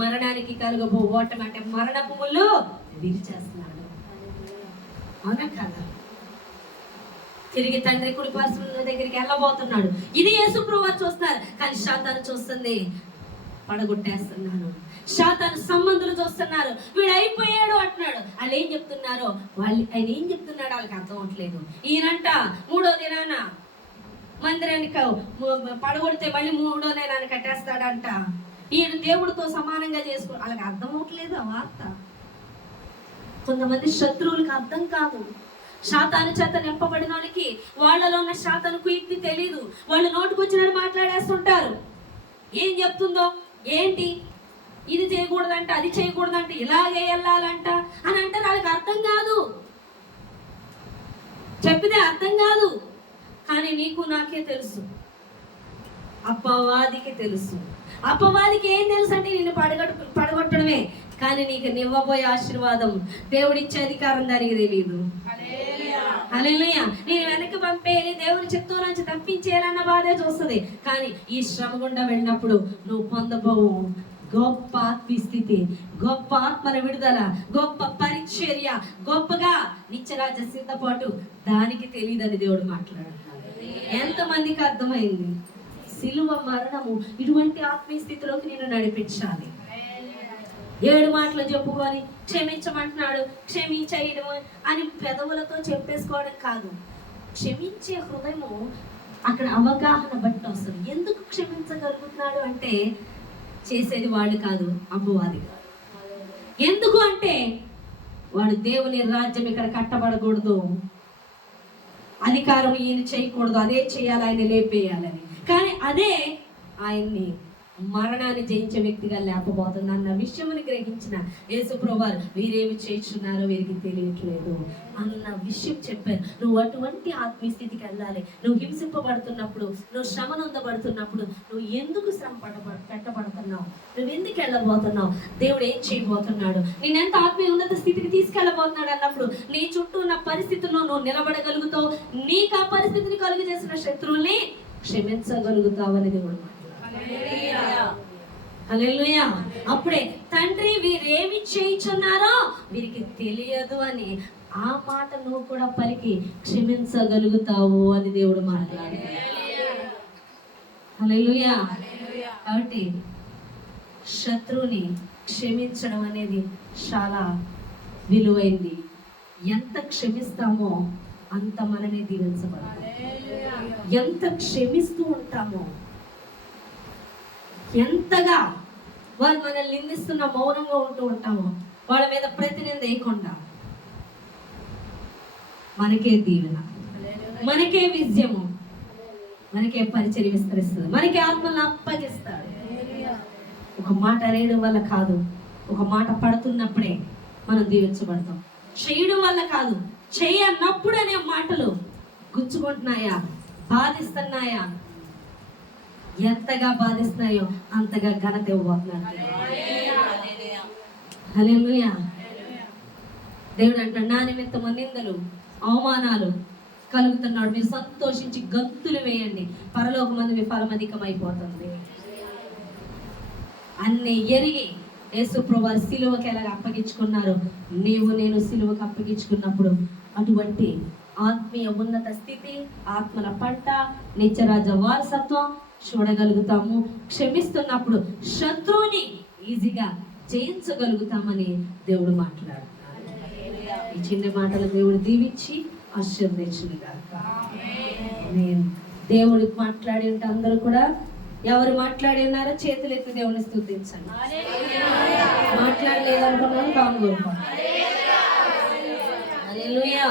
మరణానికి కలగబో ఓటమి అంటే మరణపు ముళ్ళు విరిచేస్తున్నాడు. అవునా కదా? తిరిగి తండ్రి కుడి పార్శ్వముల దగ్గరికి వెళ్ళబోతున్నాడు. ఇది యేసుప్రభువారు చూస్తున్నారు, కానీ సాతాను చూస్తుంది, పడగొట్టేస్తున్నాను. సాతాను సంబంధులు చూస్తున్నారు, వీడు అయిపోయాడు అంటున్నాడు. వాళ్ళు ఏం చెప్తున్నారో, ఆయన ఏం చెప్తున్నాడు వాళ్ళకి అర్థం అవట్లేదు. ఈయనంట 3వ దినాన మందిరానికి పడగొడితే మళ్ళీ 3వ దినాన్ని కట్టేస్తాడంట. ఈయన దేవుడితో సమానంగా చేసుకో, వాళ్ళకి అర్థం అవట్లేదు ఆ వార్త. కొంతమంది శత్రువులకు అర్థం కాదు. సాతాను చేత నింపబడిన వాళ్ళకి వాళ్ళలో ఉన్న సాతాను కుయుక్తి తెలీదు. వాళ్ళు నోటుకొచ్చినట్టు మాట్లాడేస్తుంటారు. ఏం చెప్తుందో ఏంటి, ఇది చేయకూడదంట, అది చేయకూడదంట, ఇలాగే వెళ్ళాలంట అని అంటారు. వాళ్ళకి అర్థం కాదు, చెప్పితే అర్థం కాదు. కానీ నీకు నాకే తెలుసు, అపవాదికి తెలుసు. అపవాదికి ఏం తెలుసు అంటే నిన్ను పడగొట్టడమే. కానీ నీకు నివ్వబోయే ఆశీర్వాదం, దేవుడిచ్చే అధికారం దానికి తెలియదు. హల్లెలూయా. నేను వెనక్కి పంపేయాలి, దేవుని చిత్తం నుంచి తప్పించేయాలన్న బాధే చూస్తుంది. కానీ ఈ శ్రమ గుండా వెళ్ళినప్పుడు నువ్వు పొందబోవు గొప్ప ఆత్మీయస్థితి, గొప్ప ఆత్మల విడుదల, గొప్ప పరిచర్య, గొప్పగా నిత్యరాజ్య సిద్ధపాటు దానికి తెలియదని దేవుడు మాట్లాడుతున్నాడు. ఎంతమందికి అర్థమైంది? సిలువ మరణము ఇటువంటి ఆత్మీయ స్థితిలోకి నేను నడిపించాలి. 7 మాటలు చెప్పుకొని క్షమించమంటున్నాడు, క్షమించేయడం అని పెదవులతో చెప్పేసుకోవడం కాదు. క్షమించే హృదయము అక్కడ అవగాహన బట్టి వస్తుంది. ఎందుకు క్షమించగలుగుతున్నాడు అంటే చేసేది వాడు కాదు, అమ్మవాది కాదు. ఎందుకు అంటే వాడు దేవుని రాజ్యం ఇక్కడ కట్టబడకూడదు, అధికారం ఈయన చేయకూడదు, అదే చేయాలి, ఆయన లేపేయాలని. కానీ అదే ఆయన్ని మరణాన్ని జయించే వ్యక్తిగా లేకపోతుంది అన్న విషయముని గ్రహించిన యేసుప్రభువారు వీరేమి చేస్తున్నారో వీరికి తెలియట్లేదు అన్న విషయం చెప్పారు. నువ్వు అటువంటి ఆత్మీయ స్థితికి వెళ్ళాలి. నువ్వు హింసింపబడుతున్నప్పుడు, నువ్వు శ్రమ నొందబడుతున్నప్పుడు, నువ్వు ఎందుకు శ్రమ పెట్టబడుతున్నావు, నువ్వు ఎందుకు వెళ్ళబోతున్నావు, దేవుడు ఏం చేయబోతున్నాడు, నేను ఎంత ఆత్మీయ ఉన్నత స్థితికి తీసుకెళ్ళబోతున్నాడు అన్నప్పుడు నీ చుట్టూ ఉన్న పరిస్థితుల్లో నువ్వు నిలబడగలుగుతావు. నీకు ఆ పరిస్థితిని కలుగు చేసిన శత్రువుల్ని క్షమించగలుగుతావని దేవుడు. హల్లెలూయా. అప్పుడే తండ్రి వీరేమి చేయుచున్నారో వీరికి తెలియదు అని ఆ మాట నువ్వు కూడా పలికి క్షమించగలుగుతావు అని దేవుడు మాట్లాడాడు. హల్లెలూయా. కాబట్టి శత్రువుని క్షమించడం అనేది చాలా విలువైంది. ఎంత క్షమిస్తామో అంత మనమే దీవించబడతాం. ఎంత క్షమిస్తూ ఉంటామో, ఎంతగా వారు మనల్ని నిందిస్తున్న మౌనంగా ఉంటూ ఉంటామో, వాళ్ళ మీద ప్రతినింద వేయకుండా మనకే దీవెన, మనకే విజయము, మనకే పరిచర్య విస్తరిస్తుంది, మనకే ఆత్మలను అప్పగిస్తాడు. ఒక మాట అనేయడం వల్ల కాదు, ఒక మాట పడుతున్నప్పుడే మనం దీవించబడతాం. చేయడం వల్ల కాదు, చేయన్నప్పుడు అనే మాటలు గుచ్చుకుంటున్నాయా, బాధిస్తున్నాయా, ఎంతగా బాధిస్తున్నాయో అంతగా ఘనత ఇవ్వబోతున్నాడు. హల్లెలూయా. దేవుడు అంటాడు, నా నిమిత్తము నిందలు అవమానాలు కలుగుతున్నాడు, మీరు సంతోషించి గంతులు వేయండి, పరలోకమందు మీ ఫలం అధికమైపోతుంది. అన్ని ఎరిగి యేసుప్రభువు సిలువకి ఎలాగ అప్పగించుకున్నారు, నేను సిలువకు అప్పగించుకున్నప్పుడు అటువంటి ఆత్మీయ ఉన్నత స్థితి, ఆత్మల పంట, నిత్యరాజ్య వారసత్వం చూడగలుగుతాము. క్షమిస్తున్నప్పుడు శత్రువుని ఈజీగా జయించగలుగుతామని దేవుడు మాట్లాడుతున్నాడు. ఈ చిన్న మాటలు దేవుడు దీవించి ఆశీర్వదించుగాక. నేను దేవుడికి మాట్లాడి ఉంటే అందరూ కూడా ఎవరు మాట్లాడి ఉన్నారో చేతులు ఎత్తి దేవుని స్తుతించండి. మాట్లాడలేదనుకున్నాను బాగుంది. హల్లెలూయా.